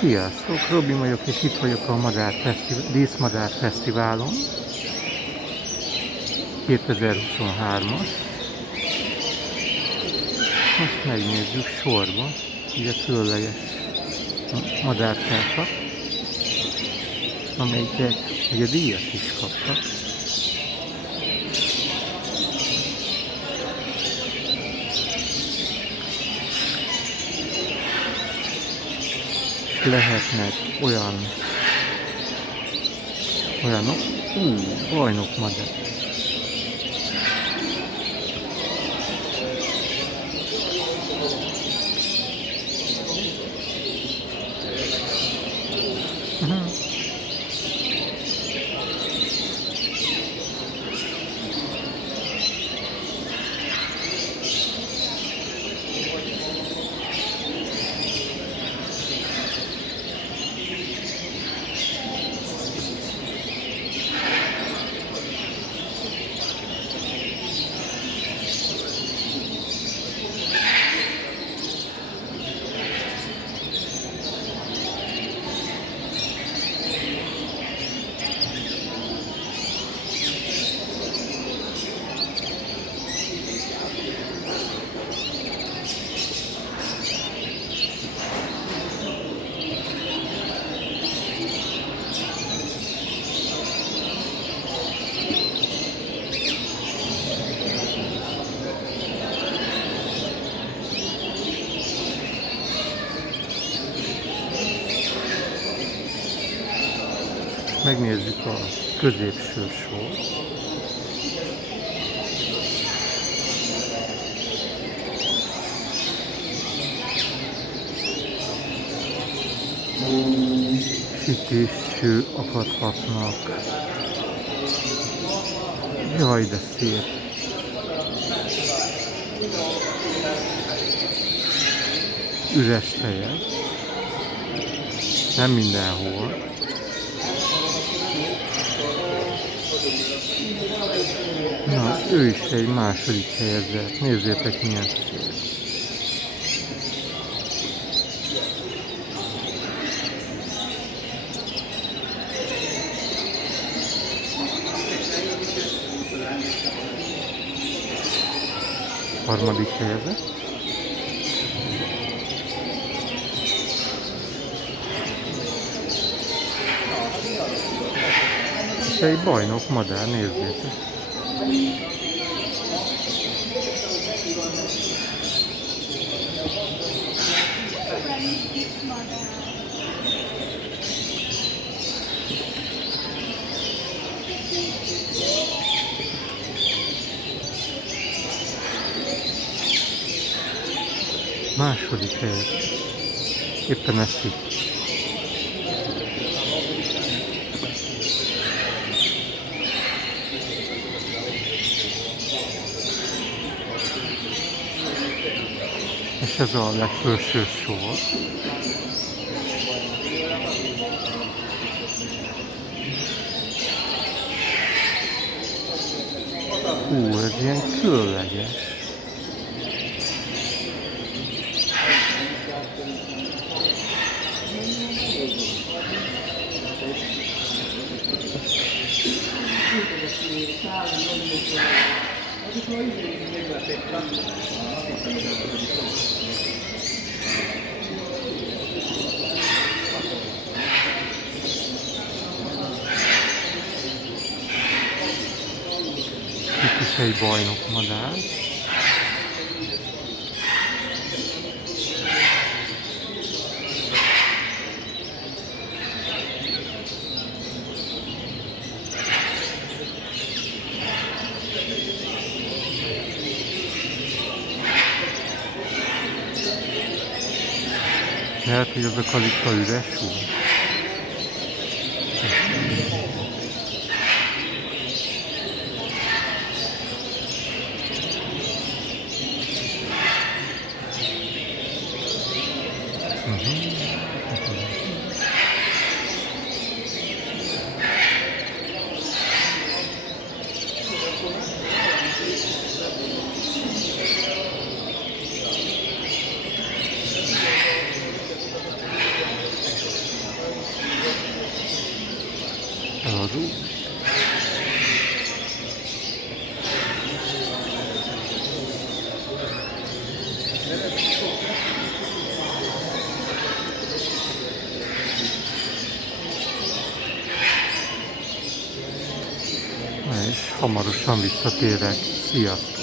Sziasztok! Robi vagyok, és itt vagyok a Díszmadár Fesztiválon. 2023-as. Most megnézzük sorba, ugye különleges madárkákat, amelyek ugye díjat is kaptak. Lehetnek olyanok, bajnokmadár. Megnézzük a középső sort. Sütésű akadhatnak. Jaj, de szép! Üres helyek. Nem mindenhol. Na, ő is egy második helyezett. Nézzétek, milyen szép. Harmadik helyezett. És egy bajnok madár, nézzétek. Második helyet. Éppen eszik. És ez a legfelső sor. Ez ilyen különleges. Itt is egy bajnokmadár. Lehet, hogy az a kalippa üres volt. az út. És hamarosan visszatérek. Sziasztok!